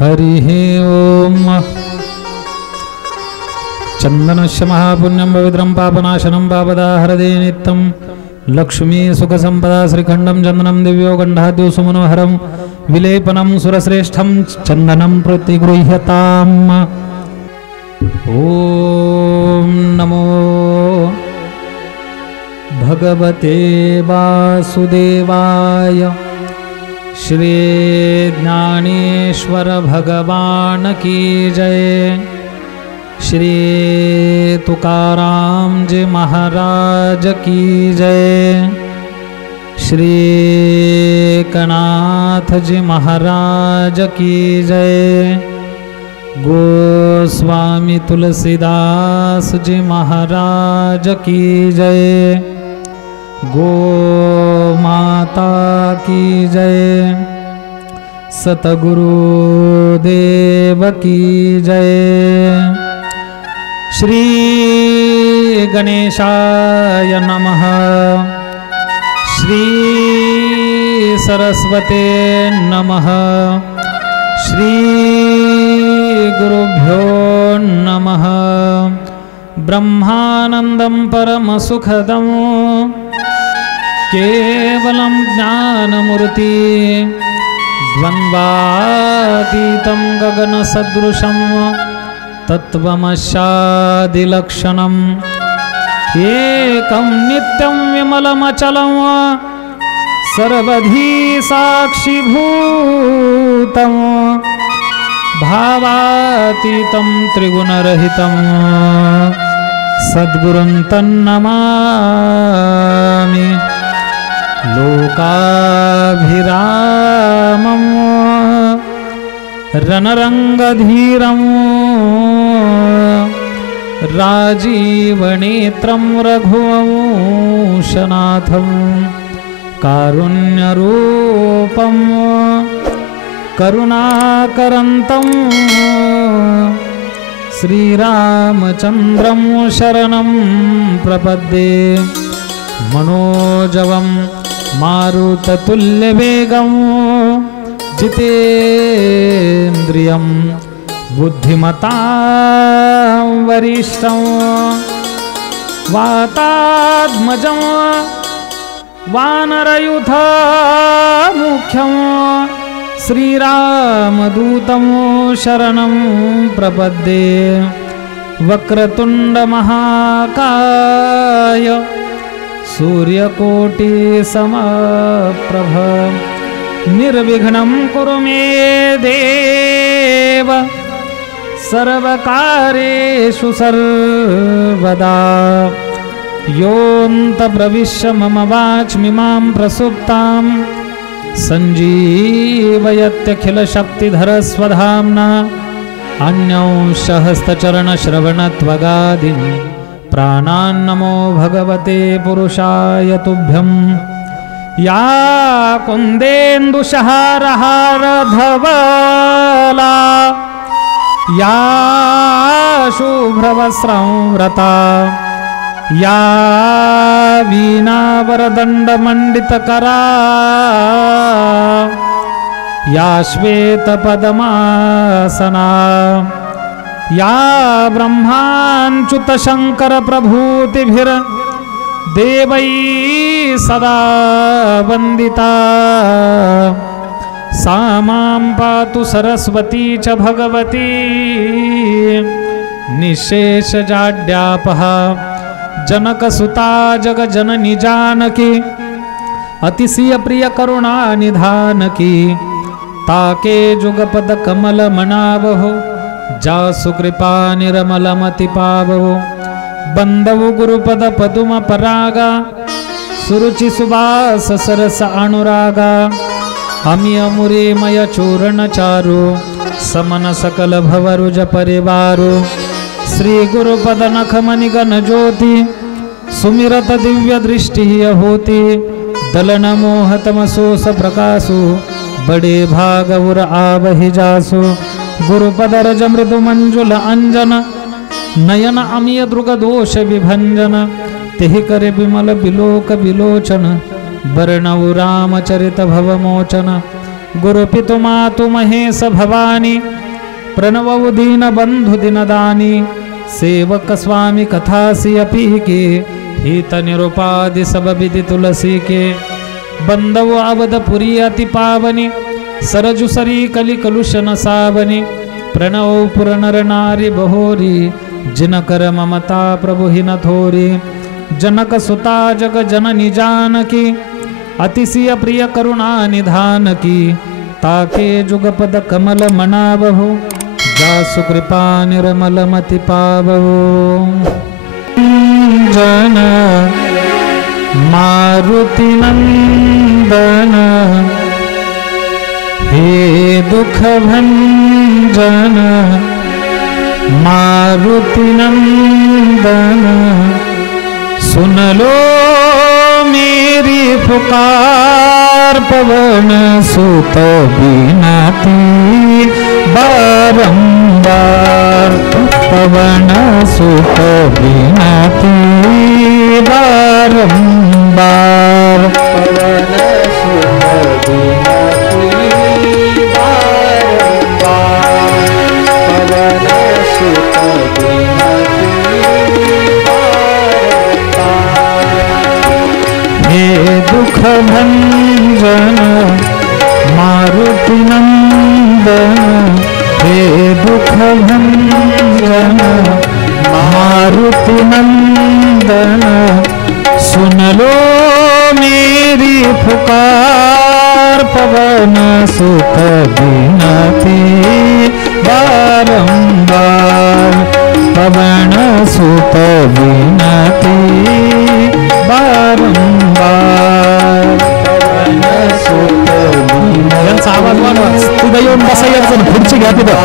हरिः ओम। चंदनस्य महापुण्यं पवित्रं पापनाशनं पापदाहरदे नित्यं लक्ष्मी सुखसंपदा श्रीखंडं चंदनं दिव्यो गंधाद्यो सुमनोहरं विलेपनं सुरश्रेष्ठं चंदनं प्रतिगृह्यताम्। ओम नमो भगवते वासुदेवाय। श्री ज्ञानेश्वर भगवान की जय। श्री तुकाराम जी महाराज की जय। श्री कनाथ जी महाराज की जय। गोस्वामी तुलसीदास जी महाराज की जय। गो माता की जय। सतगुरु देव की जय। श्री गणेशाय नमः। श्री सरस्वते नमः। श्री गुरुभ्यो नमः। ब्रह्मानंदं परमसुखदं केवलं ज्ञानमूर्ति द्वन्द्वातीतं गगनसदृशं तत्त्वमस्यादिलक्षणम् एकं नित्यं विमलमचलं सर्वधी साक्षिभूतं भावातीतं त्रिगुणरहितं सद्गुरुं तन्नमामि। लोकाभिरामं रणरंगधीरं राजीवनेत्रं रघुवंशनाथं कारुण्यरूपं करुणाकरन्तं श्रीरामचन्द्रं शरणं प्रपद्ये। मनोजवं मारुततुल्यवेगं जितेन्द्रियं बुद्धिमतां वरिष्ठं वातात्मजं वानरयूथमुख्यं श्रीरामदूतं शरणं प्रपद्ये। वक्रतुण्डमहाकाय सूर्यकोटि समप्रभ निर्विघ्नं कुरु मे देव सर्वकार्येषु सर्वदा। योऽन्तप्रविश्य मम वाचमिमां प्रसुप्तां सञ्जीवयत्यखिलशक्तिधरस्वधाम्ना अन्यंशहस्तचरणश्रवणत्वगादीन् प्राणान्नमो भगवते पुरुषाय तुभ्यं। या कुन्देन्दुशहारहारधवला या शुभ्रवस्त्रंव्रता या वीणावरदण्डमण्डितकरा या श्वेतपद्मासना या ब्रह्माच्युतशङ्करप्रभूतिभिर्देवैः सदा वन्दिता सा मां पातु सरस्वती च भगवती निःशेषजाड्यापः। जनकसुता जगजननी जानकी अतिशय प्रिय करुणा निधानकी। ताके जुगपद कमल मनावहो जासु कृपा निर्मलमति पावो। बंदवु गुरुपद पदुम परागा सुरुचि सुबास सरस अनुरागा। अमिय मुरीमय चूर्ण चारु समन सकल भवरुज परिवारो। श्री गुरुपद नखमणि गण ज्योति सुमिरत दिव्य दृष्टि होती। दलन मोहतमसोस प्रकाशु बड़े भागवुर आवहि जासु। गुरुपद रज मृदु मंजुल अंजन नयन अमिय दृग दोष विभंजन। तेहि करे विमल बिलोक बिलोचन बरनउ रामचरित भवमोचन। गुरुपितु मातु महेश भवानी प्रणवौ दीन बंधु दिनदानी सेवक स्वामी कथासी अपी के हित निरुपाधि सब विधि तुलसी के बंदव अवधपुरी अति पावनी सरजु सरी कलि कलुषन सावनी प्रणव पुर नर नारी बहोरी जिन कर ममता प्रभु ही न थोरी जनक सुता जग जननी जानकी अतिशय प्रिय करुणा निधान की ताके जुगपद कमल मनावहु जासु कृपा निर्मल मति पावहु जन मारुति नंदन हे दुख भंजन मारुति नंदन सुन लो मेरी पुकार पवन सुत बिनती बारंबार पवन सुत बिनती बारंबार पवन सुत बिनती बारंबार पवन सुत बिनती हे दुख भंजन मारुति नंदन हे दुख भंजन मारुति नंदन सुन लो मेरी पुकार पवन सुत बिनती बारंबार पवन सुत बिनती बारंबार पवन सुत यांचा आवाज वाढवा तिथं येऊन बसायचं खुर्ची घ्या तिथं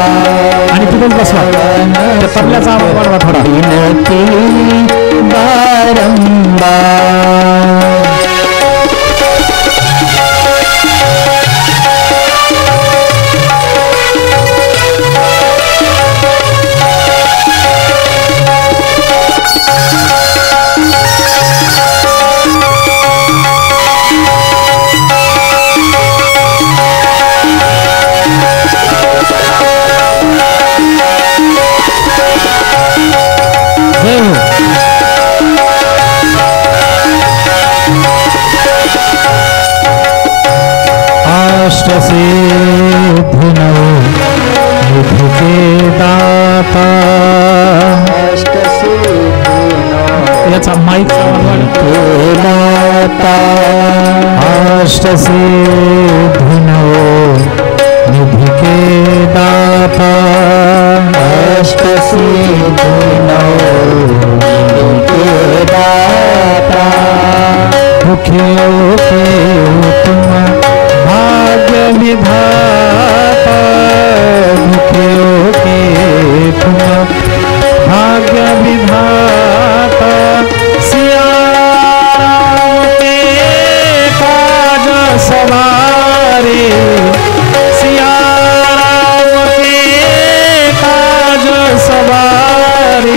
आणि तिथून बसवा त्या तबल्याचा आवाज वाढवा थोडा बिनती बारंबार सिद्धिनो निधि के दाता याचा माईक के दाता अष्टसिद्धिनो निधि के दाता अष्टसिद्धिनो निधि के दाता दुखियों के तुम भाग्य विधाता दुखियों के तुम भाग्य विधाता सिया राम के काज सवारे सिया राम के काज सवारे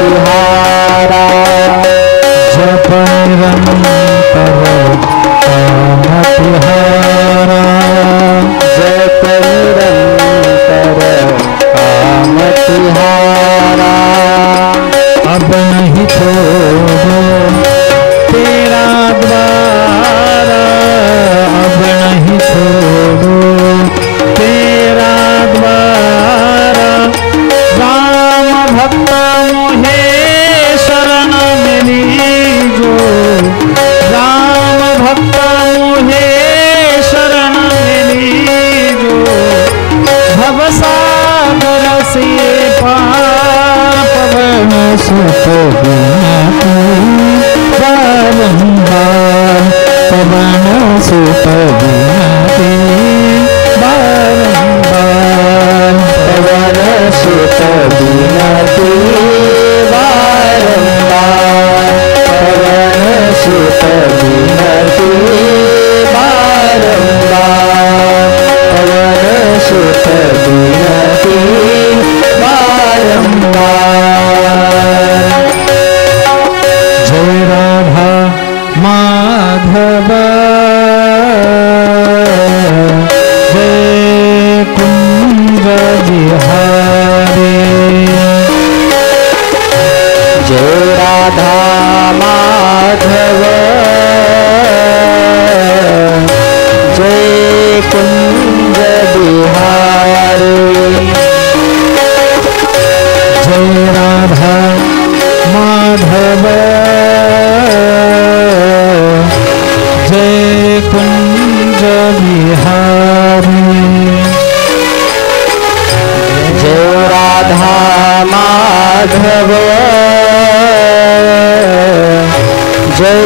तिहारा जप निरंतर काम तिहारा जप निरंतर काम तिहारा अब नहीं छोड़ो तेरा द्वारा अब नहीं छोड़ो तेरा द्वारा राम भक्त मोहे शरण मिली जो राम भक्त मोहे शरण मिली जो भवसागर से पार पवन सुत बारंबार पवन सुत बारंबार पवन सुत बिनती बारंबार पवन सुत बिनती बारंबार पवन सुत बिनती बारंबार जय राधा माधव जय कुंज बिहारी जय राधा माधव जय कुंज बिहारी जय राधा माधव जय कुंज बिहारी जय राधा माधव जय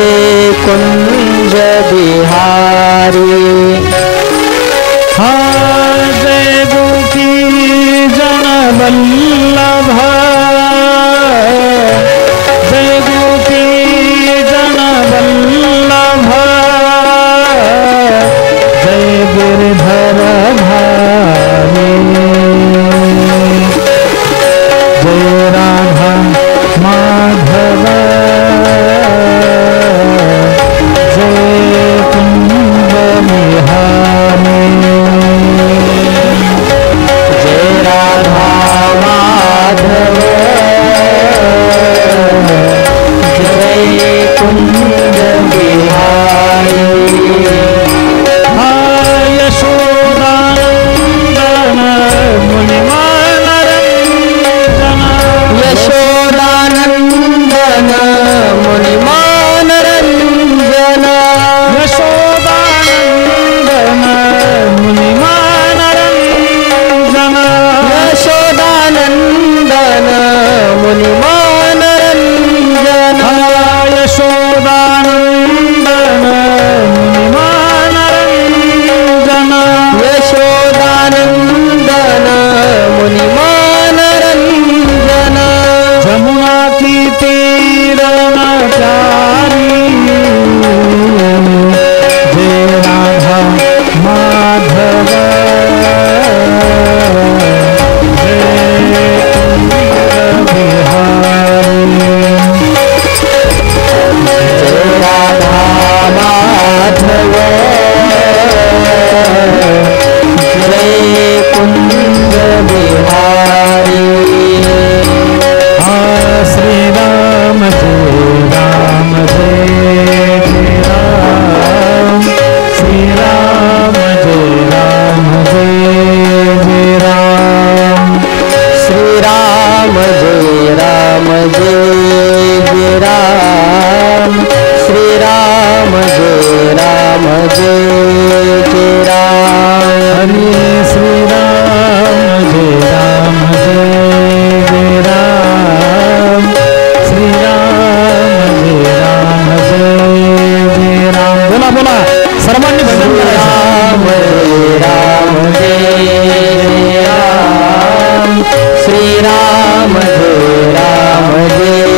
कुंज बिहारी हाँ जय गोपी जन वल्लभ जय गोपी जन वल्लभ जय गिरधर भारी जय राधा माधव जय कुंज बिहारी जय राधा माधव जय कुंज बिहारी यशोदानंदन मुनिमानरंजन यशोदानंदन मुनिमानरंजन यशोदानंदन मुनिमानरंजन यशोदानंदन मुनिमानरंजन यशोदानंदन मुनिमानरंजन यशोदानंदन मुनिमानरंजन जमुना की तीर नचारी जय राधा माधव जय कुंज बिहारी जय राधा माधव जय कुंज बिहारी श्री राम जय राम जय जय राम श्री राम जय राम जय जय राम श्री राम जय राम जय जय राम श्री राम जय राम जय जय राम हरे श्री राम जय राम जय जय राम श्री राम जय राम जय जय राम बोला बोला सर्वांनी भजन करायचं राम जय राम जय राम श्री राम जय राम जय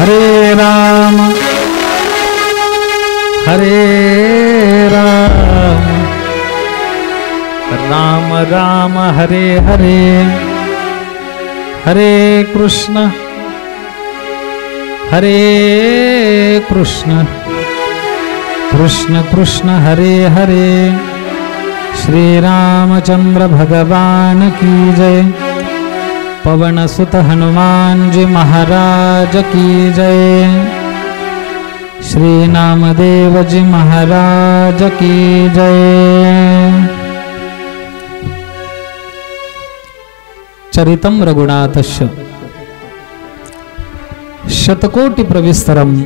हरे राम राम राम हरे हरे, हरे कृष्ण कृष्ण कृष्ण हरे हरे। श्री रामचंद्र भगवान की जय। पवन सुत हनुमान जी महाराज की जय। श्री नामदेव जी महाराज की जय। चरितम रघुनाथस्य शतकोटि प्रविस्तरम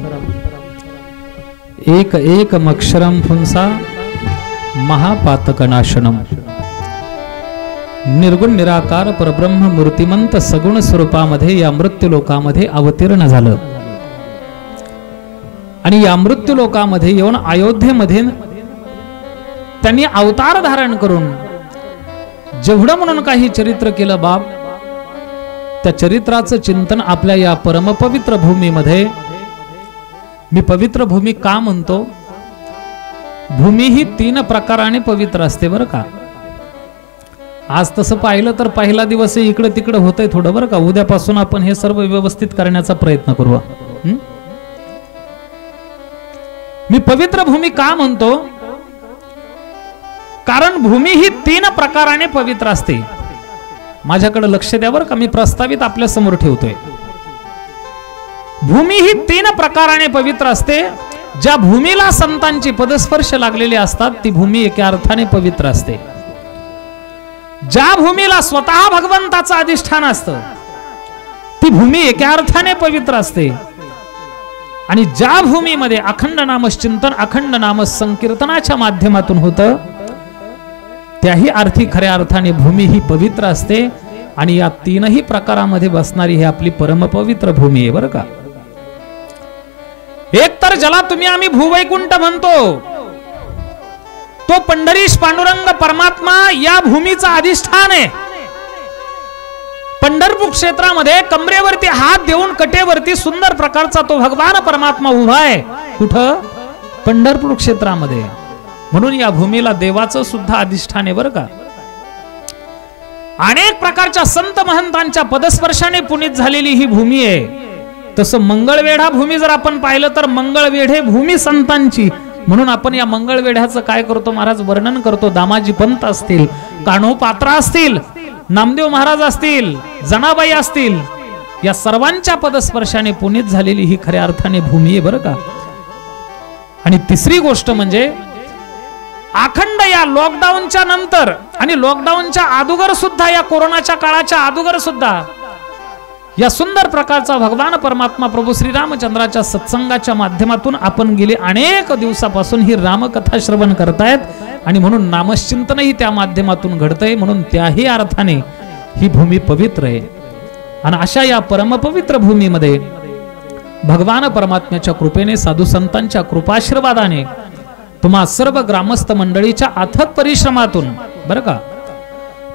एक एकमक्षरम पुंसा महापातकनाशनम। निर्गुण निराकार परब्रह्म मूर्तिमंत सगुण स्वरूपामध्ये या मृत्यूलोकामध्ये अवतीर्ण झालं आणि या मृत्यूलोकामध्ये येऊन अयोध्येमध्ये त्यांनी अवतार धारण करून जेवढं म्हणून काही चरित्र केलं बाप, त्या चरित्राचं चिंतन आपल्या या परमपवित्र भूमीमध्ये, मी पवित्र भूमी का म्हणतो, भूमी ही 3 प्रकाराने पवित्र असते बरं का। आज तसं पाहिलं तर पहिला दिवस इकडे तिकडे होतंय थोडं बरं का। उद्यापासून आपण हे सर्व व्यवस्थित करण्याचा प्रयत्न करू। मी पवित्र भूमी का म्हणतो, कारण भूमी ही 3 प्रकाराने पवित्र असते। माझ्याकडे लक्ष द्या बरं का, मी प्रस्तावित आपल्या समोर ठेवतोय। भूमी ही 3 प्रकाराने पवित्र असते। ज्या भूमीला संतांची पदस्पर्श लागलेले असतात ती भूमी एका अर्थाने पवित्र असते। ज्या भूमीला स्वतः भगवंताचं अधिष्ठान असतं ती भूमी एका अर्थाने पवित्र असते। आणि ज्या भूमीमध्ये अखंड नामचिंतन, अखंड नाम संकीर्तनाच्या माध्यमातून होतं त्याही अर्थी खऱ्या अर्थाने भूमी ही पवित्र असते। आणि या 3ही प्रकारामध्ये बसणारी ही आपली परमपवित्र भूमी आहे बरं का। एक तर ज्याला तुम्ही आम्ही भूवैकुंठ म्हणतो तो पंढरीश पांडुरंग परमात्मा या भूमीचा अधिष्ठान आहे। पंढरपूर क्षेत्रामध्ये कमरेवरती हात देऊन कटेवरती सुंदर प्रकारचा तो भगवान परमात्मा उभा आहे। कुठं? पंढरपूर क्षेत्रामध्ये। म्हणून या भूमीला देवाचं सुद्धा अधिष्ठान आहे बरं का। अनेक प्रकारच्या संत महंतांच्या पदस्पर्शाने पुनीत झालेली ही भूमी आहे। तसं मंगळवेढा भूमी जर आपण पाहिलं तर मंगळवेढे भूमी संतांची। म्हणून आपण या मंगळवेढ्याचं काय करतो महाराज, वर्णन करतो। दामाजी पंत असतील, कान्होपात्रा असतील, नामदेव महाराज असतील, जनाबाई असतील, या सर्वांच्या पदस्पर्शाने पुनीत झालेली ही खऱ्या अर्थाने भूमी आहे बरं का। आणि तिसरी गोष्ट म्हणजे अखंड या लॉकडाऊनच्या नंतर आणि लॉकडाऊनच्या अगोदर सुद्धा, या कोरोनाच्या काळाच्या अगोदर सुद्धा या सुंदर प्रकारचा भगवान परमात्मा प्रभू श्रीरामचंद्राच्या सत्संगाच्या माध्यमातून आपण गेले अनेक दिवसापासून ही रामकथा श्रवण करतायत। आणि म्हणून नामचिंतनही त्या माध्यमातून घडतंय। म्हणून त्याही अर्थाने ही भूमी पवित्र आहे। आणि अशा या परमपवित्र भूमीमध्ये भगवान परमात्म्याच्या कृपेने, साधू संतांच्या कृपाशीर्वादाने, तुम्हा सर्व ग्रामस्थ मंडळीच्या अथक परिश्रमातून बरं का,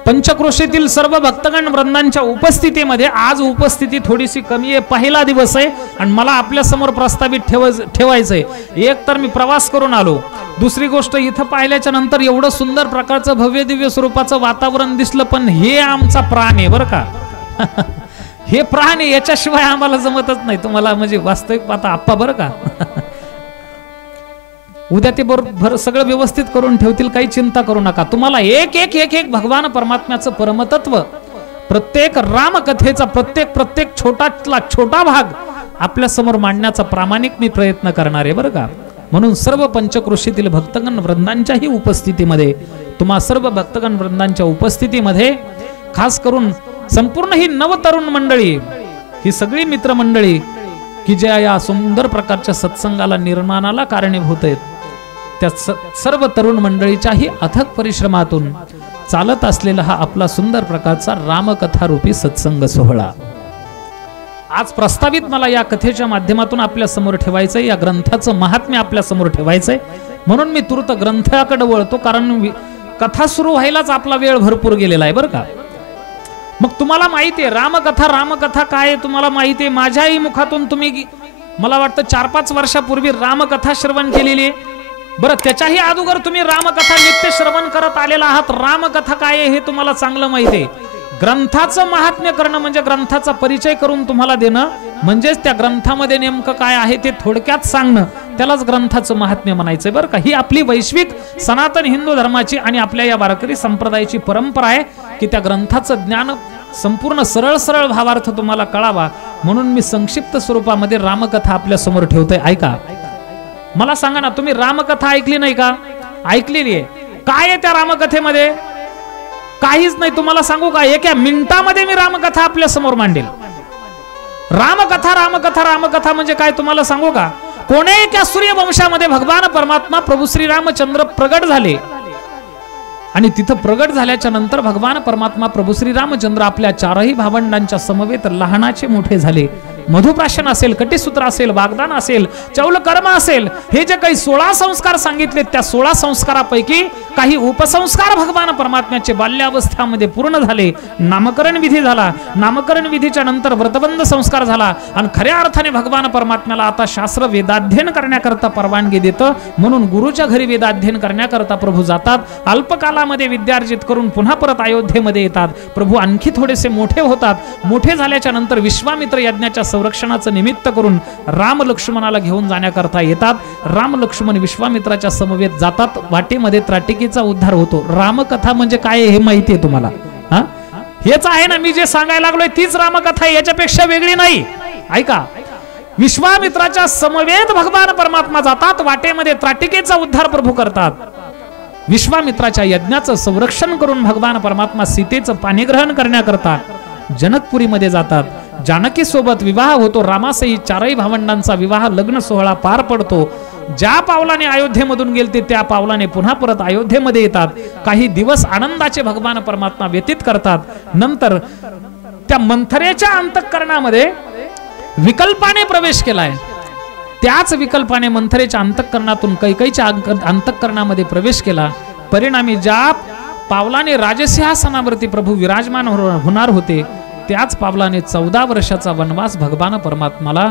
पंचक्रोशीतील सर्व भक्तगण वृंदांच्या उपस्थितीमध्ये, आज उपस्थिती थोडीशी कमी आहे, पहिला दिवस आहे आणि मला आपल्या समोर प्रस्तावित ठेवायचंय। एक तर मी प्रवास करून आलो, दुसरी गोष्ट इथं पाहिल्याच्या नंतर एवढं सुंदर प्रकारचं भव्य दिव्य स्वरूपाचं वातावरण दिसलं, पण हे आमचा प्राण आहे बरं का। हे प्राण आहे, याच्याशिवाय आम्हाला जमतच नाही। तुम्हाला म्हणजे वास्तविक पाहता आप्पा बरं का उद्या ते बरोबर सगळं व्यवस्थित करून ठेवतील, काही चिंता करू नका। तुम्हाला एक एक एक एक भगवान परमात्म्याचं परमतत्व, प्रत्येक रामकथेचा प्रत्येक छोटातला छोटा भाग आपल्या समोर मांडण्याचा प्रामाणिक मी प्रयत्न करणार आहे बरं का। म्हणून सर्व पंचक्रोशीतील भक्तगण वृंदांच्याही उपस्थितीमध्ये, तुम्हा सर्व भक्तगण वृंदांच्या उपस्थितीमध्ये, खास करून संपूर्ण ही नवतरुण मंडळी, ही सगळी मित्रमंडळी की ज्या या सुंदर प्रकारच्या सत्संगाला, निर्माणाला कारणीभूत आहेत, त्या सर्व तरुण मंडळीच्याही अथक परिश्रमातून चालत असलेला हा आपला सुंदर प्रकारचा रामकथा रूपी सत्संग सोहळा आज प्रस्तावित मला या कथेच्या माध्यमातून आपल्या समोर ठेवायचंय। या ग्रंथाचं महात्म्य आपल्या समोर ठेवायचंय। म्हणून मी तुर्त ग्रंथाकडे वळतो, कारण कथा सुरू व्हायलाच आपला वेळ भरपूर गेलेला आहे बरं का। मग तुम्हाला माहिती आहे रामकथा काय तुम्हाला माहिती आहे। माझ्याही मुखातून तुम्ही मला वाटतं 4-5 वर्षापूर्वी रामकथा श्रवण केलेली आहे. बरं, त्याच्याही अगोदर तुम्ही रामकथा नित्य श्रवण करत आलेला आहात. रामकथा काय आहे हे तुम्हाला चांगलं माहिती आहे. ग्रंथाचं महात्म्य करणं म्हणजे ग्रंथाचा परिचय करून तुम्हाला देणं, म्हणजेच त्या ग्रंथामध्ये नेमकं काय आहे ते थोडक्यात सांगणं, त्यालाच ग्रंथाचं महात्म्य म्हणायचंय बरं का. ही आपली वैश्विक सनातन हिंदू धर्माची आणि आपल्या या वारकरी संप्रदायाची परंपरा आहे की त्या ग्रंथाचं ज्ञान संपूर्ण सरळ सरळ भावार्थ तुम्हाला कळावा म्हणून मी संक्षिप्त स्वरूपामध्ये रामकथा आपल्या समोर ठेवतोय. ऐका, मला सांगा ना, तुम्ही रामकथा ऐकली नाही का? ऐकलेली आहे. काय आहे त्या रामकथेमध्ये? काहीच नाही. तुम्हाला सांगू का, एका मिनिटामध्ये मी रामकथा आपल्या समोर मांडेल. रामकथा रामकथा रामकथा म्हणजे काय तुम्हाला सांगू का? कोणे एका सूर्यवंशामध्ये भगवान परमात्मा प्रभू श्रीरामचंद्र प्रगट झाले आणि तिथं प्रगट झाल्याच्या नंतर भगवान परमात्मा प्रभू श्रीरामचंद्र आपल्या 4ही भावंडांच्या समवेत लहानाचे मोठे झाले. मधुप्राशन असेल, कटीसूत्र असेल, वाग्दान असेल, चौल कर्म असेल, हे जे काही 16 संस्कार सांगितले त्या 16 संस्कारापैकी काही उपसंस्कार भगवान परमात्म्याचे बाल्यावस्थामध्ये पूर्ण झाले. नामकरण विधी झाला. नामकरण विधीच्या नंतर व्रतबंध संस्कार झाला आणि खऱ्या अर्थाने भगवान परमात्म्याला आता शास्त्र वेदाध्ययन करण्याकरता परवानगी देतं. म्हणून गुरुच्या घरी वेदाध्ययन करण्याकरता प्रभू जातात. अल्पकालामध्ये विद्यार्जित करून पुन्हा परत अयोध्येमध्ये येतात. प्रभू आणखी थोडेसे मोठे होतात. मोठे झाल्याच्या नंतर विश्वामित्र यज्ञाच्या संरक्षणाचं निमित्त करून राम लक्ष्मणाला घेऊन जाण्याकरता येतात. राम लक्ष्मण विश्वामित्राच्या समवेत जातात. वाटेमध्ये त्राटिकेचा उद्धार होतो. रामकथा म्हणजे काय हे माहिती आहे तुम्हाला? हा, हेच आहे ना, मी जे सांगायला लागलोय तीच रामकथा आहे, याच्यापेक्षा वेगळी नाही. ऐका, विश्वामित्राच्या समवेत भगवान परमात्मा जातात. वाटेमध्ये त्राटिकेचा उद्धार प्रभू करतात. विश्वामित्राच्या यज्ञाचं संरक्षण करून भगवान परमात्मा सीतेचं पाणीग्रहण करण्याकरता जनकपुरीमध्ये जातात. जानकी सोबत विवाह होतो. रामासहित 4ही भावंडांचा विवाह लग्न सोहळा पार पडतो. ज्या पावलाने अयोध्येमधून गेलते त्या पावलाने पुन्हा परत अयोध्येमध्ये येतात. काही दिवस आनंदाचे भगवान परमात्मा व्यतीत करतात. नंतर त्या मंथरेच्या अंतःकरणामध्ये विकल्पाने प्रवेश केलाय. त्याच विकल्पाने मंथरेच्या अंतःकरणातून कैकेयीच्या अंतःकरणामध्ये प्रवेश केला. परिणामी ज्या पावलाने राजसिंहासनावरती प्रभू विराजमान होणार होते त्याच पावलाने 14 वर्षाचा वनवास भगवान परमात्माला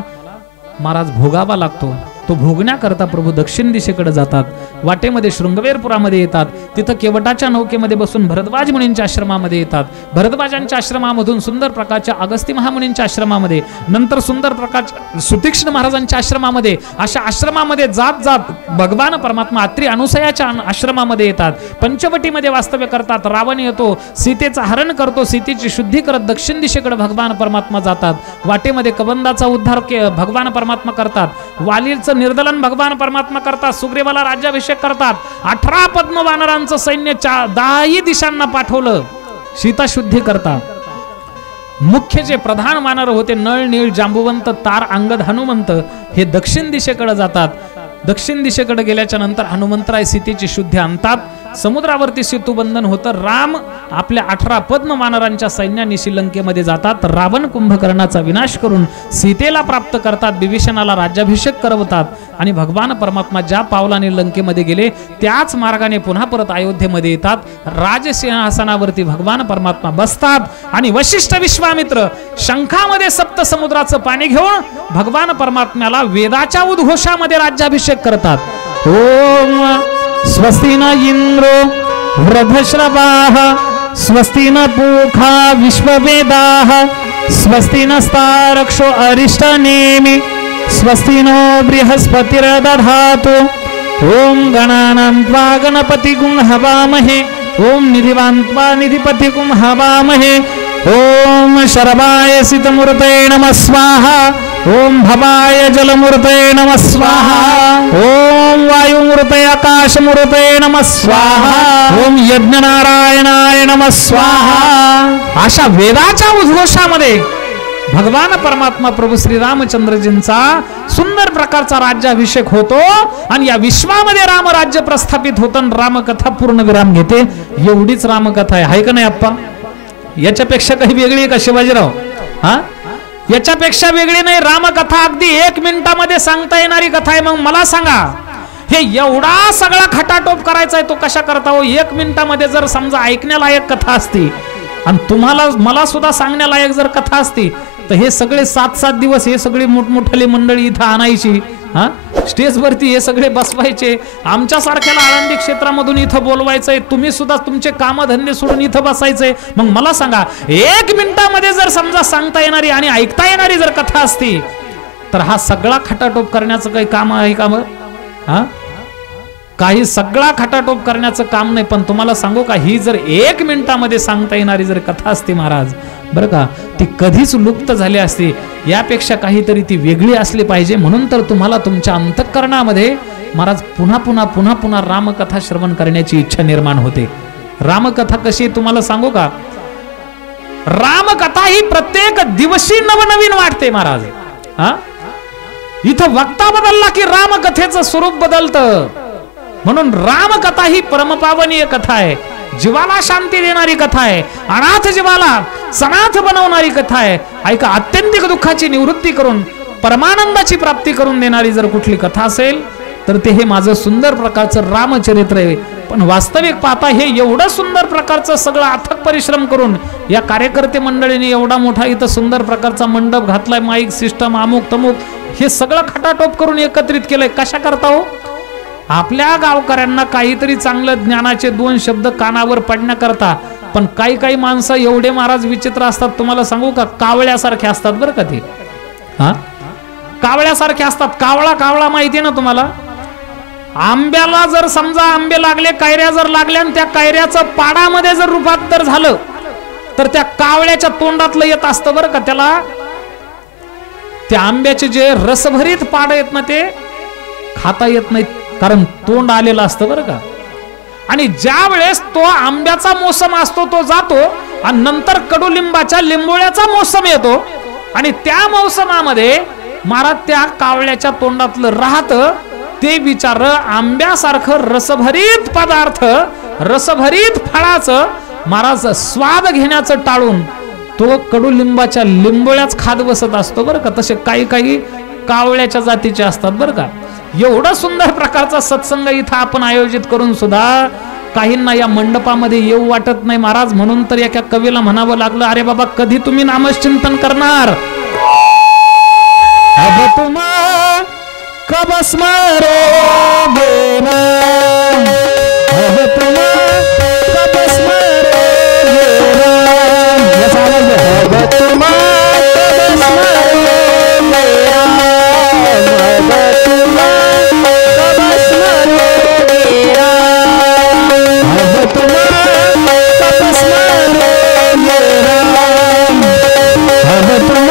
महाराज भोगावा लागतो. तो भोगण्याकरता प्रभू दक्षिण दिशेकडे जातात. वाटेमध्ये शृंगवेरपुरामध्ये येतात. तिथं केवटाच्या नौकेमध्ये बसून भरद्वाज मुनींच्या आश्रमामध्ये येतात. भरद्वाजांच्या आश्रमामधून सुंदर प्रकारच्या अगस्ती महामुनींच्या आश्रमामध्ये, नंतर सुंदर प्रकारच्या सुतीक्ष्ण महाराजांच्या आश्रमामध्ये, अशा आश्रमामध्ये जात जात भगवान परमात्मा अत्री अनुसयाच्या आश्रमामध्ये येतात. पंचवटीमध्ये वास्तव्य करतात. रावण येतो, सीतेचं हरण करतो. सीतेची शुद्धी करत दक्षिण दिशेकडे भगवान परमात्मा जातात. वाटेमध्ये कबंदाचा उद्धार भगवान परमात्मा करतात. वालीचं निर्दलन भगवान परमात्मा करतात. सुग्रीवाला राज्याभिषेक करतात. 18 पद्म वानरांचं सैन्य 10ही दिशांना पाठवलं सीता शुद्धी करतात. मुख्य जे प्रधान वानर होते नळ, नीळ, जांबुवंत, तार, अंगद, हनुमंत हे दक्षिण दिशेकडे जातात. दक्षिण दिशेकडे गेल्याच्या नंतर हनुमंतराय सीतेची शुद्धी आणतात. समुद्रावरती सेतुबंधन होतं. राम आपल्या 18 पद्म वानरांच्या सैन्याने श्रीलंकेमध्ये जातात. रावण कुंभकर्णाचा विनाश करून सीतेला प्राप्त करतात. विभीषणाला राज्याभिषेक करवतात आणि भगवान परमात्मा ज्या पावलाने लंकेमध्ये गेले त्याच मार्गाने पुन्हा परत अयोध्येमध्ये येतात. राजसिंहासनावरती भगवान परमात्मा बसतात आणि वशिष्ठ विश्वामित्र शंखामध्ये सप्त समुद्राचं पाणी घेऊन भगवान परमात्म्याला वेदाच्या उद्घोषामध्ये राज्याभिषेक करतात. ओम स्वस्ति न इंद्रो वृद्धश्रवाः स्वस्ति न पूषा विश्ववेदाः स्वस्ति नस्तारक्षो अरिष्टनेमि स्वस्ति नो बृहस्पतिर्दधातु. ओम गणानां त्वा गणपतिगुं हवामहे. ओम निधिवान् त्वा निधिपतिगुं हवामहे. ओम शरवाय सितमूर्ते नमः स्वाहा. ओम भवाय जलमूर्ते नमः स्वाहा. ओम वायुमूर्ते आकाशमूर्ते नमः स्वाहा. ओम यज्ञनारायणाय नमः स्वाहा. अशा वेदाच्या उद्घोषामध्ये भगवान परमात्मा प्रभू श्रीरामचंद्रजींचा सुंदर प्रकारचा राज्याभिषेक होतो आणि या विश्वामध्ये रामराज्य प्रस्थापित होतं. रामकथा पूर्ण विराम घेते. एवढीच रामकथा आहे का नाही आप्पा? याच्यापेक्षा काही वेगळी आहे का शिवाजीराव? हा, याच्यापेक्षा वेगळी नाही. रामकथा अगदी 1 मिनिटामध्ये सांगता येणारी कथा आहे. मग मला सांगा, हे एवढा सगळा खटाटोप करायचा आहे तो कशा करता हो? 1 मिनिटामध्ये जर समजा ऐकण्यालायक कथा असती आणि तुम्हाला मला सुद्धा सांगण्यालायक जर कथा असती तर हे सगळे 7-7 दिवस हे सगळे मोठमोठाले मंडळी इथं आणायची, हा स्टेजवरती हे सगळे बसवायचे, आमच्यासारख्याला आळंदी क्षेत्रामधून इथं बोलवायचंय, तुम्ही सुद्धा तुमचे कामधंदे सोडून इथं बसायचंय. मग मला सांगा 1 मिनिटामध्ये जर समजा सांगता येणारी आणि ऐकता येणारी जर कथा असती तर हा सगळा खटाटोप करण्याचं काही काम आहे का? मग हा काही सगळा खटाटोप करण्याचं काम नाही. पण तुम्हाला सांगू का, ही जर 1 मिनिटामध्ये सांगता येणारी जर कथा असती महाराज, बरं का, ती कधीच लुप्त झाली असती. यापेक्षा काहीतरी ती वेगळी असली पाहिजे. म्हणून तर तुम्हाला तुमच्या अंतःकरणामध्ये महाराज पुन्हा पुन्हा पुन्हा पुन्हा रामकथा श्रवण करण्याची इच्छा निर्माण होते. रामकथा कशी तुम्हाला सांगू का, रामकथा ही प्रत्येक दिवशी नवनवीन वाटते महाराज. हा इथं वक्ता बदलला की रामकथेचं स्वरूप बदलतं. म्हणून रामकथा ही परमपावनीय कथा आहे, जीवाला शांती देणारी कथा आहे, अनाथ जीवाला सनाथ बनवणारी कथा आहे. ऐका, आत्यंतिक दुःखाची निवृत्ती करून परमानंदाची प्राप्ती करून देणारी जर कुठली कथा असेल तर ते हे माझं सुंदर प्रकारचं रामचरित्र आहे. पण वास्तविक पाहता हे एवढं सुंदर प्रकारचं सगळं अथक परिश्रम करून या कार्यकर्ते मंडळीने एवढा मोठा इथं सुंदर प्रकारचा मंडप घातलाय, माईक सिस्टम अमुक तमुक हे सगळं खटाटोप करून एकत्रित केलंय. कशा करता हो? आपल्या गावकऱ्यांना काहीतरी चांगलं ज्ञानाचे 2 शब्द कानावर पडण्याकरता. पण काही काही माणसं एवढे महाराज विचित्र असतात, तुम्हाला सांगू का, कावळ्यासारखे असतात बरं का ते. हा कावळ्यासारखे असतात. कावळा कावळा माहितीये ना तुम्हाला? आंब्याला जर समजा आंबे लागले, कैऱ्या जर लागल्या आणि त्या कैऱ्याचं पाडामध्ये जर रूपांतर झालं तर त्या कावळ्याच्या तोंडातलं येत असतं बरं का. त्याला त्या आंब्याचे जे रसभरीत पाड येत ना ते खाता येत नाहीत, कारण तोंड आलेलं असतं बरं का. आणि ज्या वेळेस तो आंब्याचा मोसम असतो तो जातो आणि नंतर कडुलिंबाच्या लिंबोळ्याचा मोसम येतो आणि त्या मोसमामध्ये महाराज त्या कावळ्याच्या तोंडातलं राहतं ते विचार आंब्यासारखं रसभरीत पदार्थ, रसभरीत फळाचं महाराज स्वाद घेण्याचं टाळून तो कडुलिंबाच्या लिंबोळ्याच खात बसत असतो बरं का. तसे काही काही कावळ्याच्या जातीचे असतात बरं का. एवढा सुंदर प्रकारचा सत्संग इथं आपण आयोजित करून सुद्धा काहींना या मंडपामध्ये येऊ वाटत नाही महाराज. म्हणून तर एका कवीला म्हणावं लागलं, अरे बाबा कधी तुम्ही नामचिंतन करणार? अब तुम कब स्मरोगे ना, अब तुम कब स्मरोगे ना, याचा आवाज आहे. अब तुम कब स्मरोगे ना, अब तुम कब स्मरोगे ना, अब तुम कब स्मरोगे ना, अब तुम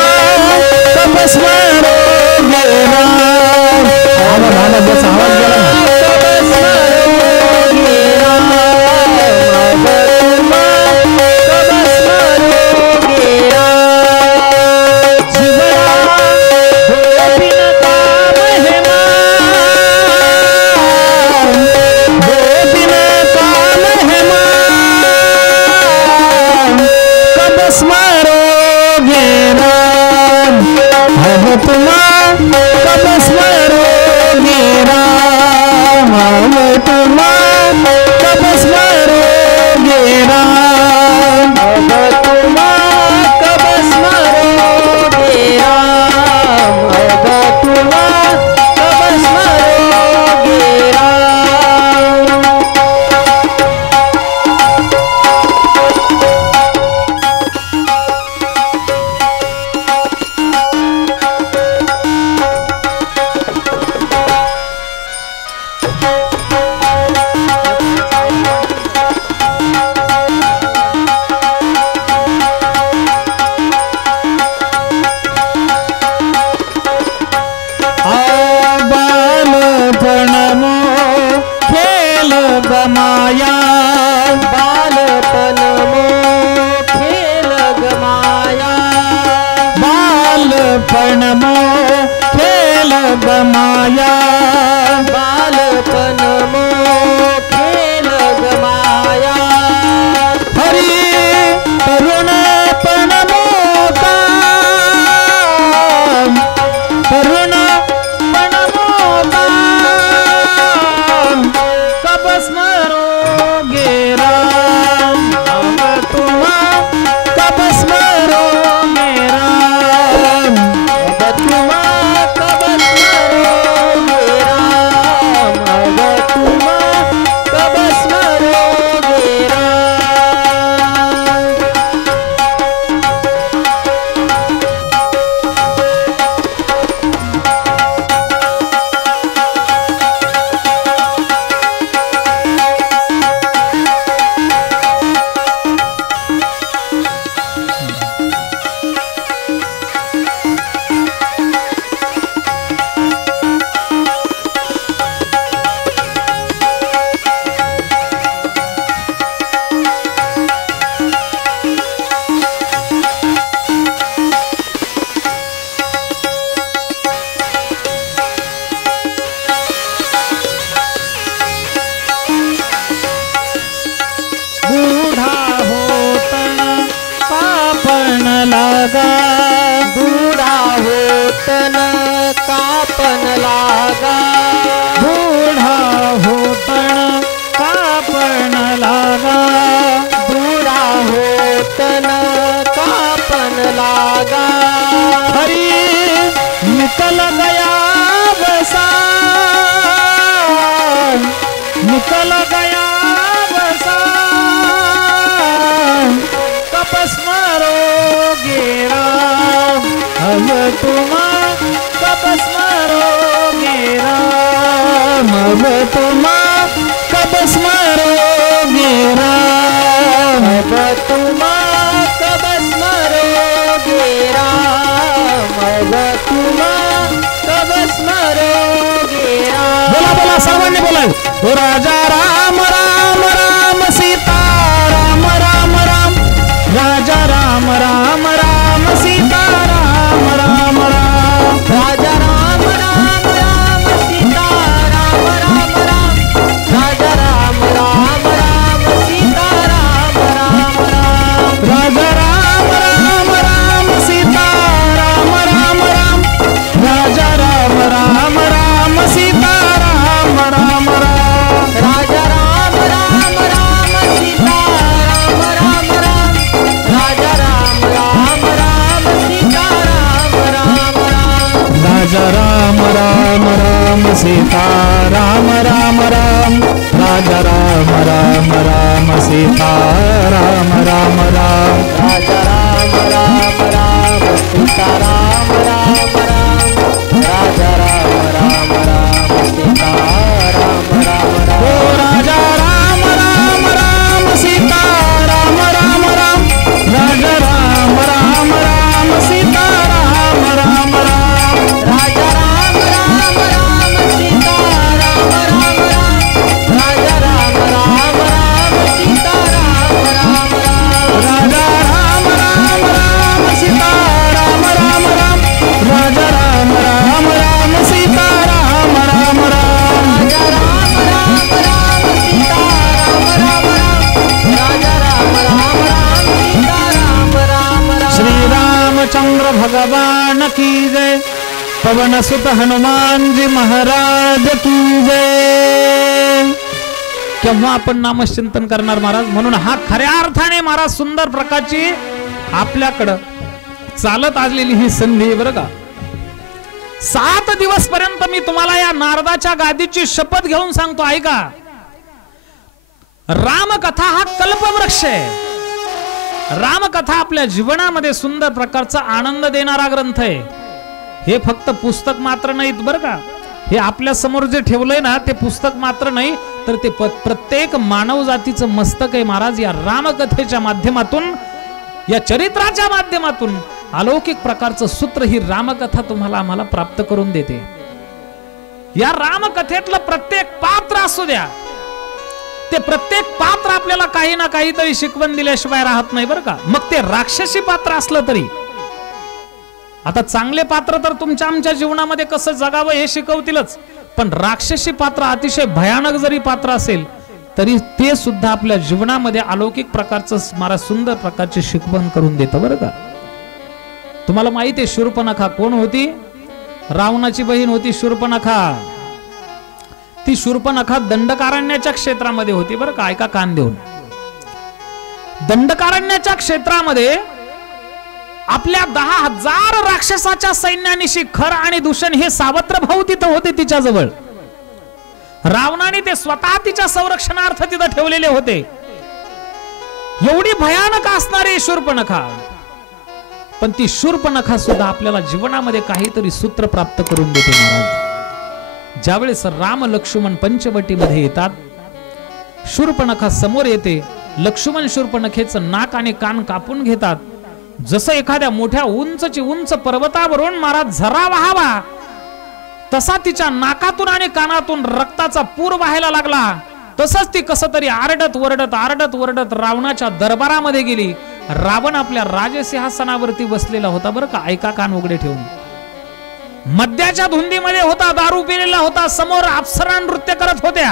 कब स्मरोगे ना. आवाज गेला ना. तुम कब स्मरोगे राम, अब तुम कब स्मरोगे राम, अब तुम कब स्मरोगे राम, अब तुम कब स्मरोगे राम। बोला बोला सर्वांनी बोला, ओ राजा राम राम राम सीता राम राम राम, राजा राम राम राम सीता राम राम राम, राजा राम राम राम सीता राम राम राम, राजा राम राम राम सीता राम राम राम, राजा राम राम राम सीता राम राम राम, राजा राम राम राम सीता राम राम राम, राजा राम राम राम सीता राम राम राम, राजा राम राम राम सीता राम राम राम, राजा राम राम राम सीता राम राम राम, राजा राम राम राम सीता राम राम राम, राजा राम राम राम सीता राम राम राम, राजा राम राम राम सीता राम राम ओ राम, राजा राम राम राम सीता राम राम राम, राजा राम राम राम सीता राम राम राम, राजा राम राम राम सीता राम राम राम, राजा राम राम राम सीता राम राम राम, राजा राम राम राम सीता राम राम राम, राजा राम राम राम सीता राम राम राम, राजा राम राम राम सीता राम राम राम, राजा राम राम राम सीता राम राम राम। श्री रामचंद्र भगवान की जय, पवन सुत हनुमान जी महाराज की जय। केव्हा आपण नामचिंतन करणार महाराज, म्हणून हा खऱ्या अर्थाने महाराज सुंदर प्रकारची आपल्याकडं चालत आलेली ही संधी आहे बरं का। 7 दिवस पर्यंत मी तुम्हाला या नारदाच्या गादीची शपथ घेऊन सांगतो, ऐका, रामकथा हा कल्पवृक्ष आहे। रामकथा आपल्या जीवनामध्ये सुंदर प्रकारचा आनंद देणारा ग्रंथ आहे। हे फक्त पुस्तक मात्र नाहीत बरं का, हे आपल्या समोर जे ठेवलंय ना ते पुस्तक मात्र नाही, तर ते प्रत्येक मानव जातीचं मस्तक आहे महाराज। या रामकथेच्या माध्यमातून, या चरित्राच्या माध्यमातून अलौकिक प्रकारचं सूत्र ही रामकथा तुम्हाला आम्हाला प्राप्त करून देते। या रामकथेतलं प्रत्येक पात्र असू द्या, ते प्रत्येक पात्र आपल्याला काही ना काहीतरी शिकवण दिल्याशिवाय राहत नाही बरं का। मग ते राक्षसी पात्र असलं तरी, आता चांगले पात्र तर तुमच्या आमच्या जीवनामध्ये कसं जगावं हे शिकवतीलच, पण राक्षसी पात्र अतिशय भयानक जरी पात्र असेल तरी ते सुद्धा आपल्या जीवनामध्ये अलौकिक प्रकारचं मला सुंदर प्रकारची शिकवण करून देतं बरं का। तुम्हाला माहिती आहे शूर्पणखा कोण होती? रावणाची बहीण होती शूर्पणखा। ती शूर्पणखा दंडकारण्याच्या क्षेत्रामध्ये होती बरं का, ऐका कान देऊन। दंडकारण्याच्या क्षेत्रामध्ये आपल्या 10,000 राक्षसाच्या सैन्यानिशी खर आणि दूषण हे सावत्र भाऊ तिथं होते तिच्या जवळ। रावणाने ते स्वतः तिच्या संरक्षणार्थ तिथं ठेवलेले होते। एवढी भयानक असणारी शूर्पणखा, पण ती शूर्पणखा सुद्धा आपल्याला जीवनामध्ये काहीतरी सूत्र प्राप्त करून देते महाराज। ज्यावेळेस राम लक्ष्मण पंचवटीमध्ये येतात, शूर्पणखा समोर येते, लक्ष्मण शूर्पणखेचं नाक आणि कान कापून घेतात। जसं एखाद्या मोठ्या उंचची उंच पर्वतावरून महाराज झरा वाहावा तसा तिच्या नाकातून आणि कानातून रक्ताचा पूर वाहायला लागला। तसंच ती कसं तरी आरडत वरडत रावणाच्या दरबारामध्ये गेली। रावण आपल्या राजसिंहासनावरती बसलेला होता बरं का, ऐका कान उघडे ठेवून। मद्याच्या धुंदीमध्ये होता, दारू पिलेला होता, समोर अप्सरा नृत्य करत होत्या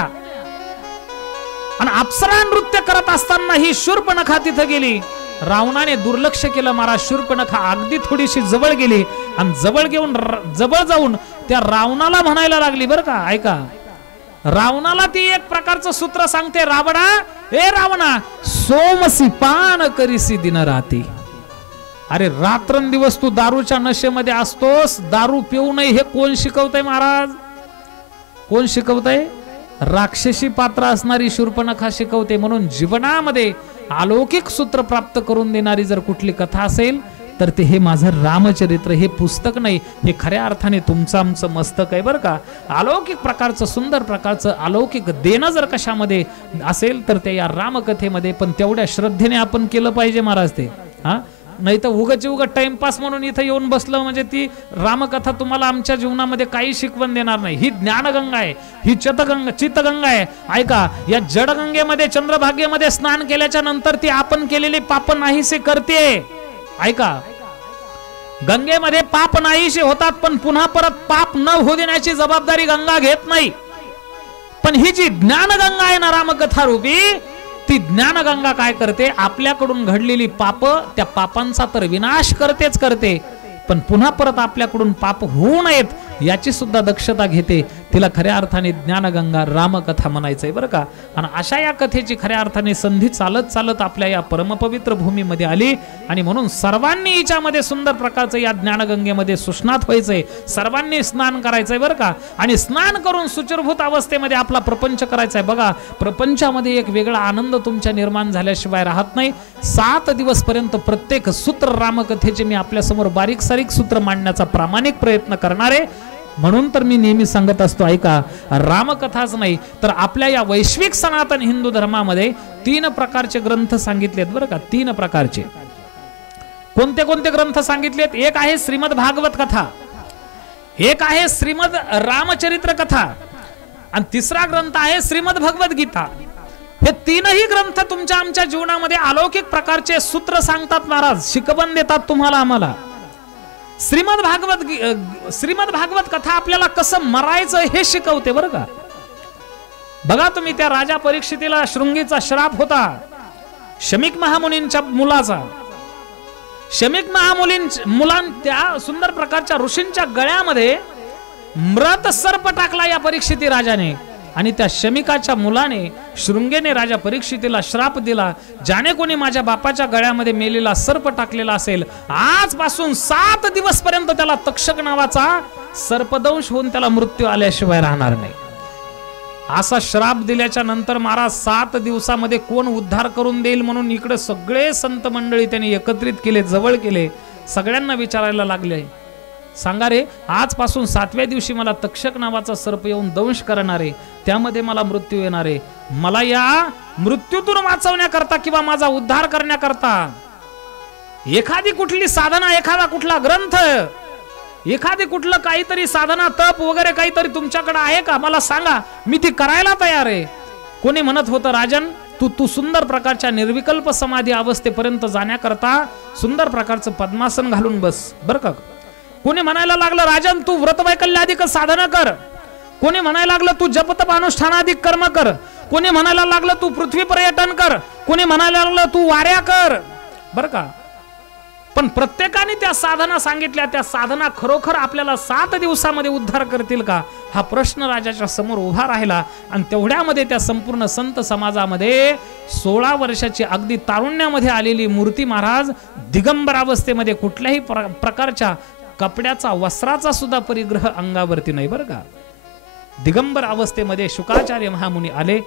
आणि अप्सरा नृत्य करत असताना ही शूर्पणखा तिथे गेली। रावणाने दुर्लक्ष केलं महाराज। शूर्पणखा अगदी थोडीशी जवळ गेली आणि जवळ जाऊन त्या रावणाला म्हणायला लागली बरं का, ऐका, रावणाला ती एक प्रकारचं सूत्र सांगते, रावणा, ए रावणा, सोमसी पान करीसी दिन राती। अरे रात्रंदिवस तू दारूच्या नशेमध्ये असतोस, दारू पिऊ नये हे कोण शिकवतंय महाराज? कोण शिकवतंय? राक्षसी पात्र असणारी शूर्पणखा शिकवते। म्हणून जीवनामध्ये अलौकिक सूत्र प्राप्त करून देणारी जर कुठली कथा असेल तर ते हे माझं रामचरित्र हे पुस्तक नाही, हे खऱ्या अर्थाने तुमचं आमचं मस्तक आहे बरं का. अलौकिक प्रकारचं सुंदर प्रकारचं अलौकिक देणं जर कशामध्ये असेल तर ते या रामकथेमध्ये. पण तेवढ्या श्रद्धेने आपण केलं पाहिजे महाराज ते. हा, नाही तर उगच टाइमपास म्हणून इथं येऊन बसलं म्हणजे ती रामकथा तुम्हाला आमच्या जीवनामध्ये काही शिकवण देणार नाही. ही ज्ञानगंगा आहे, ही चित्तगंगा आहे. ऐका, या जडगंगेमध्ये चंद्रभागेमध्ये स्नान केल्याच्या नंतर ती आपण केलेली पाप नाहीसे करते. ऐका, गंगेमध्ये पाप नाहीसे होतात, पण पुन्हा परत पाप न होऊ देण्याची जबाबदारी गंगा घेत नाही. पण ही जी ज्ञानगंगा आहे ना रामकथा रूपी, ती ज्ञानगंगा काय करते, आपल्याकडून घडलेली पाप, त्या पापांचा तर विनाश करतेच करते, पण पुन्हा परत आपल्याकडून पाप होऊ नयेत याची सुद्धा दक्षता घेते. तिला खऱ्या अर्थाने ज्ञानगंगा रामकथा म्हणायचंय बरं का. आणि अशा या कथेची खऱ्या अर्थाने संधी चालत चालत आपल्या या परमपवित्र भूमीमध्ये आली. आणि म्हणून सर्वांनी हिच्यामध्ये सुंदर प्रकारचं या ज्ञानगंगेमध्ये सुस्नात व्हायचंय, सर्वांनी स्नान करायचंय बरं का. आणि स्नान करून सुचिरभूत अवस्थेमध्ये आपला प्रपंच करायचा आहे. बघा, प्रपंचामध्ये एक वेगळा आनंद तुमच्या निर्माण झाल्याशिवाय राहत नाही. 7 दिवस पर्यंत प्रत्येक सूत्र रामकथेचे मी आपल्या समोर बारीक सारीक सूत्र मांडण्याचा प्रामाणिक प्रयत्न करणार आहे. म्हणून तर मी नेहमी सांगत असतो, ऐका, रामकथाच नाही तर आपल्या या वैश्विक सनातन हिंदू धर्मामध्ये 3 प्रकारचे ग्रंथ सांगितलेत बरं का. 3 प्रकारचे. कोणते कोणते ग्रंथ सांगितलेत? एक आहे श्रीमद भागवत कथा, एक आहे श्रीमद रामचरित्र कथा, आणि तिसरा ग्रंथ आहे श्रीमद भगवत गीता. हे 3ही ग्रंथ तुमच्या आमच्या जीवनामध्ये अलौकिक प्रकारचे सूत्र सांगतात महाराज, शिकवण देतात तुम्हाला आम्हाला. श्रीमद भागवत कथा आपल्याला कसं मरायचं हे शिकवते बरं का. बघा तुम्ही, त्या राजा परीक्षितीला शृंगीचा श्राप होता शमीक महामुनींच्या मुलाचा. शमीक मुलां त्या सुंदर प्रकारच्या ऋषींच्या गळ्यामध्ये मृत सर्प टाकला या परीक्षिती राजाने. आणि त्या शमिकाच्या मुलाने, शृंगेने राजा परीक्षितीला श्राप दिला, ज्याने कोणी माझ्या बापाच्या गळ्यामध्ये मेलेला सर्प टाकलेला असेल, आजपासून 7 दिवस पर्यंत त्याला तक्षक नावाचा सर्पदंश होऊन त्याला मृत्यू आल्याशिवाय राहणार नाही. असा श्राप दिल्याच्या नंतर महाराज 7 दिवसामध्ये कोण उद्धार करून देईल म्हणून इकडे सगळे संत मंडळी त्यांनी एकत्रित केले, जवळ केले, सगळ्यांना विचारायला लागले, सांगा रे, आजपासून 7व्या दिवशी मला तक्षक नावाचा सर्प येऊन दंश करणार आहे, त्यामध्ये मला मृत्यू येणार आहे. मला या मृत्यूतून वाचवण्याकरता किंवा माझा उद्धार करण्याकरता एखादी कुठली साधना, एखादा कुठला ग्रंथ, एखादी कुठलं काहीतरी साधना, तप वगैरे काहीतरी तुमच्याकडे आहे का? मला सांगा, मी ती करायला तयार आहे. कोणी म्हणत होतं, राजन तू सुंदर प्रकारच्या निर्विकल्प समाधी अवस्थेपर्यंत जाण्याकरता सुंदर प्रकारचं पद्मासन घालून बस बरं का. कोणी म्हणायला लागलं, राजन तू व्रतवैकल्याधिक साधना कर. कोणी म्हणायला लागलं, तू जपतप अनुष्ठानाधिक कर्म कर. कोणी म्हणायला लागलं, तू पृथ्वी पर्यटन कर. कोणी म्हणायला लागलं, तू वाऱ्या कर बरं का. पण प्रत्येकाने त्या साधना सांगितल्या, त्या साधना खरोखर आपल्याला 7 दिवसामध्ये उद्धार करतील का, हा प्रश्न राजाच्या समोर उभा राहिला. आणि तेवढ्यामध्ये त्या संपूर्ण संत समाजामध्ये 16 वर्षाची अगदी तारुण्यामध्ये आलेली मूर्ती महाराज दिगंबर अवस्थेमध्ये, कुठल्याही प्रकारच्या कपड्याचा, वस्त्राचा सुद्धा परिग्रह अंगावरती नाही बरं का. दिगंबर अवस्थेमध्ये शुकाचार्य महामुनी आले,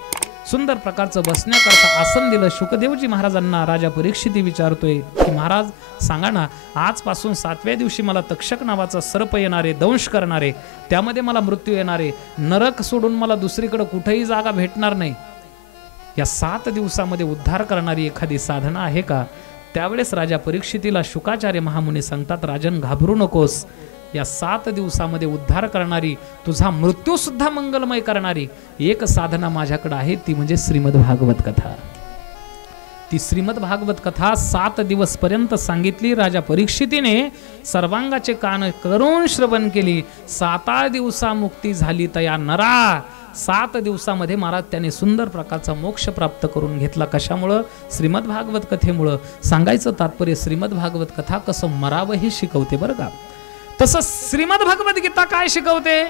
सुंदर प्रकारचं बसण्याकरता आसन दिलं. शुकदेवजी महाराजांना राजा परीक्षिती विचारतोय की महाराज सांगा ना, आजपासून 7व्या दिवशी मला तक्षक नावाचा सर्प येणारे, दंश करणारे, त्यामध्ये मला मृत्यू येणारे, नरक सोडून मला दुसरीकडे कुठेही जागा भेटणार नाही, या 7 दिवसामध्ये उद्धार करणारी एखादी साधना आहे का? त्यावेळेस राजा परीक्षितीला शुकाचार्य महामुनी सांगतात, राजन घाबरू नकोस, या 7 दिवसामध्ये उद्धार करणारी, तुझा मृत्यू सुद्धा मंगलमय करणारी एक साधना माझ्याकडे आहे, ती म्हणजे श्रीमद भागवत कथा. ती श्रीमद भागवत कथा 7 दिवस पर्यंत सांगितली. राजा परीक्षितीने सर्वांगाचे कान करून श्रवण केली. 7 दिवसा मुक्ती झाली तया नरा. 7 दिवसामध्ये महाराज त्याने सुंदर प्रकारचा मोक्ष प्राप्त करून घेतला. कशामुळं? श्रीमद भागवत कथेमुळं. सांगायचं तात्पर्य, श्रीमद भागवत कथा कसं मरावं हे शिकवते बरं का. तसं श्रीमद भगवत गीता काय शिकवते?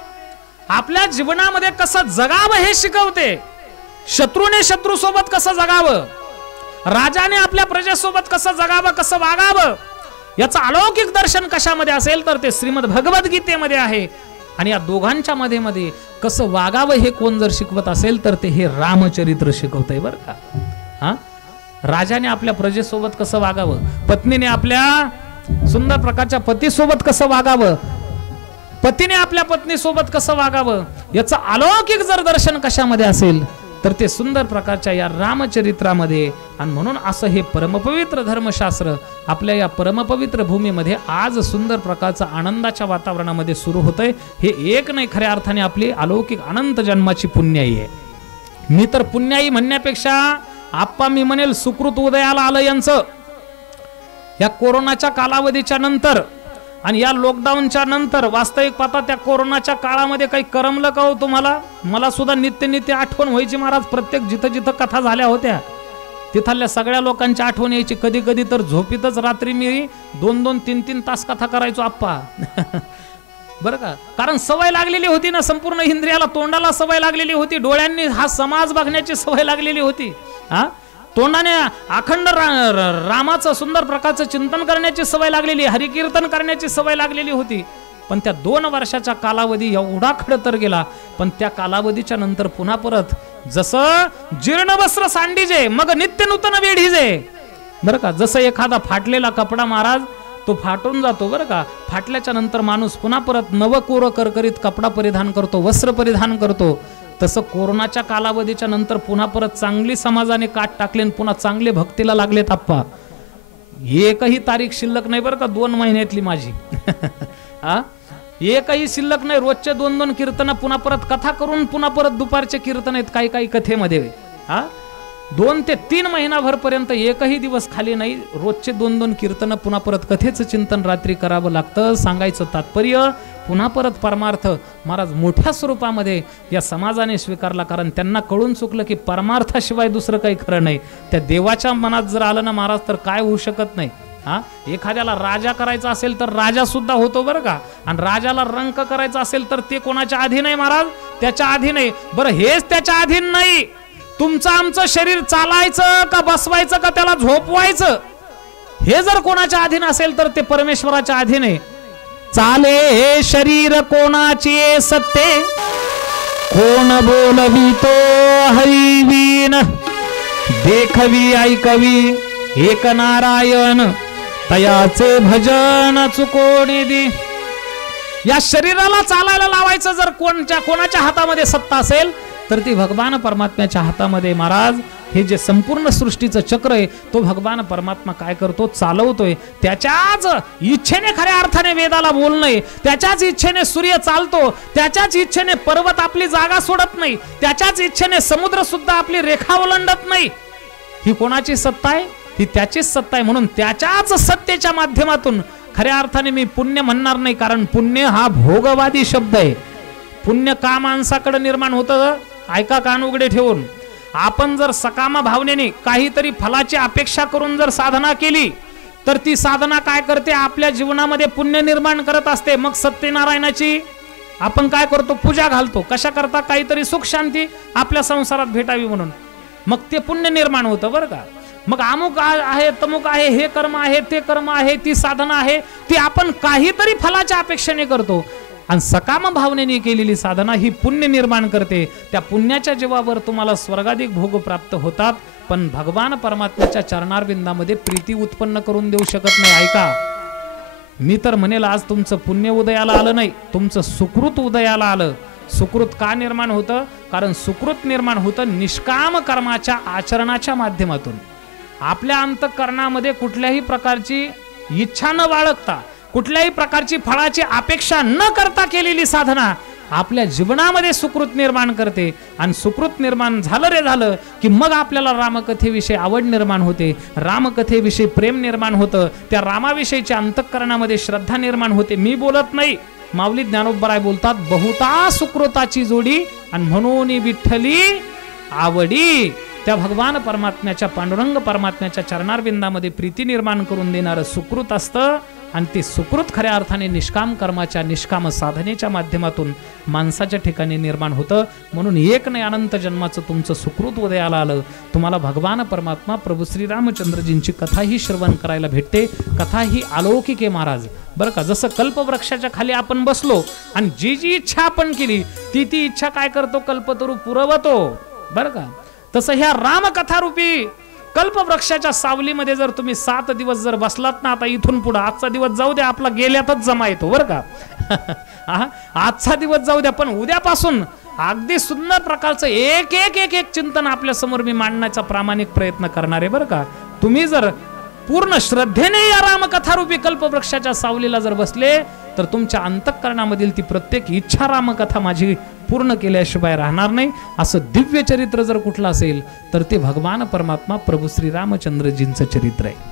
आपल्या जीवनामध्ये कसं जगावं हे शिकवते. शत्रूने शत्रू सोबत कसं जगावं, राजाने आपल्या प्रजेसोबत कसं जगावं, कसं वागावं, याचं अलौकिक दर्शन कशामध्ये असेल तर ते श्रीमद भगवत गीतेमध्ये आहे. आणि या दोघांच्या मध्ये कसं वागावं हे कोण जर शिकवत असेल तर ते हे रामचरित्र शिकवतंय बरं का. हा, राजाने आपल्या प्रजेसोबत कसं वागावं, पत्नीने आपल्या सुंदर प्रकारच्या पतीसोबत कसं वागावं, पतीने आपल्या पत्नीसोबत कसं वागावं, याचं अलौकिक जर दर्शन कशामध्ये असेल तर ते सुंदर प्रकारच्या या रामचरित्रामध्ये. आणि म्हणून असं हे परमपवित्र धर्मशास्त्र आपल्या या परमपवित्र भूमीमध्ये आज सुंदर प्रकारचं आनंदाच्या वातावरणामध्ये सुरू होतंय. हे एक नाही, खऱ्या अर्थाने आपली अलौकिक अनंत जन्माची पुण्याई आहे. मी तर पुण्याई म्हणण्यापेक्षा आप्पा मी म्हणेल सुकृत उदयाला आलं यांचं. या कोरोनाच्या कालावधीच्या नंतर आणि या लॉकडाऊनच्या नंतर वास्तविक पाहता त्या कोरोनाच्या काळामध्ये काही करमलं का हो तुम्हाला? मला सुद्धा नित्य आठवण व्हायची महाराज. प्रत्येक जिथं जिथं कथा झाल्या होत्या तिथल्या सगळ्या लोकांची आठवण यायची. कधी कधी तर झोपीतच रात्री मी 2-2, 3-3 तास कथा करायचो आप्पा. बरं का, कारण सवय लागलेली होती ना, संपूर्ण इंद्रियाला, तोंडाला सवय लागलेली होती, डोळ्यांनी हा समाज बघण्याची सवय लागलेली होती, हा तोंडाने अखंड रामाचं सुंदर प्रकारचं चिंतन करण्याची सवय लागलेली, हरिकीर्तन करण्याची सवय लागलेली होती. पण त्या 2 वर्षाचा कालावधी एवढा खडतर गेला. पण त्या कालावधीच्या नंतर पुन्हा परत जसं जीर्ण वस्त्र सांडीजे मग नित्य नूतन वेढीजे. बरं का, जसं एखादा फाटलेला कपडा महाराज तो फाटून जातो, बरं का, फाटल्याच्या नंतर माणूस पुन्हा परत नवकोर करकरीत कपडा परिधान करतो, वस्त्र परिधान करतो. तसं कोरोनाच्या कालावधीच्या नंतर पुन्हा परत चांगली समाजाने काट टाकले, पुन्हा चांगले भक्तीला लागलेत आप्पा. एकही तारीख शिल्लक नाही बरं का 2 महिन्यातली माझी. हा, एकही शिल्लक नाही. रोजचे 2-2 कीर्तन, पुन्हा परत कथा करून पुन्हा परत दुपारचे कीर्तन आहेत काही काही कथेमध्ये. हा, 2 ते 3 महिनाभर पर्यंत एकही दिवस खाली नाही. रोजचे 2-2 कीर्तन, पुन्हा परत कथेचं चिंतन रात्री करावं लागतं. सांगायचं तात्पर्य पुन्हा परत परमार्थ महाराज मोठ्या स्वरूपामध्ये या समाजाने स्वीकारला. कारण त्यांना कळून चुकलं की परमार्थाशिवाय दुसरं काही खरं नाही. त्या देवाच्या मनात जर आलं ना महाराज तर काय होऊ शकत नाही. हा, एखाद्याला राजा करायचा असेल तर राजा सुद्धा होतो बरं का. आणि राजाला रंक करायचा असेल तर ते कोणाच्या अधीन आहे महाराज, त्याच्या अधीन आहे. बरं, हेच त्याच्या अधीन नाही, तुमचं आमचं शरीर चालायचं का बसवायचं का त्याला झोपवायचं, हे जर कोणाच्या अधीन असेल तर ते परमेश्वराच्या अधीन आहे. चाले हे शरीर कोणाचे सत्ते, कोण बोलवी तो हरिवीन, देखवी ऐकवी एक नारायण, तयाचे भजन चुकोणी दी. या शरीराला चालायला लावायचं जर कोणाच्या हातामध्ये सत्ता असेल तर ती भगवान परमात्म्याच्या हातामध्ये. महाराज, हे जे संपूर्ण सृष्टीचं चक्र आहे तो भगवान परमात्मा काय करतो, चालवतोय. त्याच्याच इच्छेने खऱ्या अर्थाने वेदाला बोलणं, त्याच्याच इच्छेने सूर्य चालतो, त्याच्याच इच्छेने पर्वत आपली जागा सोडत नाही, त्याच्याच इच्छेने समुद्र सुद्धा आपली रेखा ओलांडत नाही. ही कोणाची सत्ता आहे? ही त्याचीच सत्ता आहे. म्हणून त्याच्याच सत्तेच्या माध्यमातून खऱ्या अर्थाने मी पुण्य म्हणणार नाही, कारण पुण्य हा भोगवादी शब्द आहे. पुण्य का माणसाकडे निर्माण होतं? ऐका कान उघडे ठेवून. आपण जर सकाम भावनेने काहीतरी फलाची अपेक्षा करून जर साधना केली तर ती साधना काय करते, आपल्या जीवनामध्ये पुण्य निर्माण करत असते. मग सत्यनारायणाची आपण काय करतो, पूजा घालतो. कशा करता? काहीतरी सुख शांती आपल्या संसारात भेटावी म्हणून. मग ते पुण्य निर्माण होतं बरं का. मग अमुक आहे, तमुक आहे, हे कर्म आहे, ते कर्म आहे, ती साधना आहे, ती आपण काहीतरी फलाच्या अपेक्षेने करतो. आणि सकाम भावनेने केलेली साधना ही पुण्य निर्माण करते. त्या पुण्याच्या जीवावर तुम्हाला स्वर्गाधिक भोग प्राप्त होतात. पण भगवान परमात्म्याच्या चरणारविंदामध्ये प्रीती उत्पन्न करून देऊ शकत नाही. ऐका, मी तर म्हणेल आज तुमचं पुण्य उदयाला आलं नाही, तुमचं सुकृत उदयाला आलं. सुकृत का निर्माण होतं? कारण सुकृत निर्माण होतं निष्काम कर्माच्या आचरणाच्या माध्यमातून. आपल्या अंतःकरणामध्ये कुठल्याही प्रकारची इच्छा न बाळगता, कुठल्याही प्रकारची फळाची अपेक्षा न करता केलेली साधना आपल्या जीवनामध्ये सुकृत निर्माण करते. आणि सुकृत निर्माण झालं रे झालं की मग आपल्याला रामकथेविषयी आवड निर्माण होते, रामकथेविषयी प्रेम निर्माण होतं, त्या रामाविषयीच्या अंतःकरणामध्ये श्रद्धा निर्माण होते. मी बोलत नाही, माऊली ज्ञानोबराय बोलतात, बहुता सुकृताची जोडी आणि म्हणून विठ्ठली आवडी. त्या भगवान परमात्म्याच्या, पांडुरंग परमात्म्याच्या चरणारविंदामध्ये प्रीती निर्माण करून देणारं सुकृत असतं. आणि ते सुकृत खऱ्या अर्थाने निष्काम कर्माच्या, निष्काम साधनेच्या माध्यमातून माणसाच्या ठिकाणी निर्माण होतं. म्हणून एक नाही अनंत जन्माचं तुमचं सुकृत उदयाला आलं. तुम्हाला भगवान परमात्मा प्रभू श्रीरामचंद्रजींची कथाही श्रवण करायला भेटते. कथा ही अलौकिक आहे महाराज, बरं का. जसं कल्पवृक्षाच्या खाली आपण बसलो आणि जी जी इच्छा आपण केली ती इच्छा काय करतो, कल्पतरू पुरवतो, बरं का. तसं ह्या रामकथारूपी कल्पवृक्षाच्या सावलीमध्ये जर तुम्ही 7 दिवस जर बसलात ना, आता इथून पुढे आजचा दिवस जाऊ द्या, आपला गेल्यातच जमा येतो बरं का. आजचा दिवस जाऊ द्या, पण उद्यापासून अगदी सुंदर प्रकारचं एक एक एक एक चिंतन आपल्या समोर मी मांडण्याचा प्रामाणिक प्रयत्न करणार आहे बरं का. तुम्ही जर पूर्ण श्रद्धेने या रामकथारूपी कल्पवृक्षाच्या सावलीला जर बसले तर तुमच्या अंतःकरणामधील ती प्रत्येक इच्छा रामकथा माझी पूर्ण केल्याशिवाय राहणार नाही. असं दिव्य चरित्र जर कुठलं असेल तर ते भगवान परमात्मा प्रभू श्री रामचंद्रजींचं चरित्र आहे.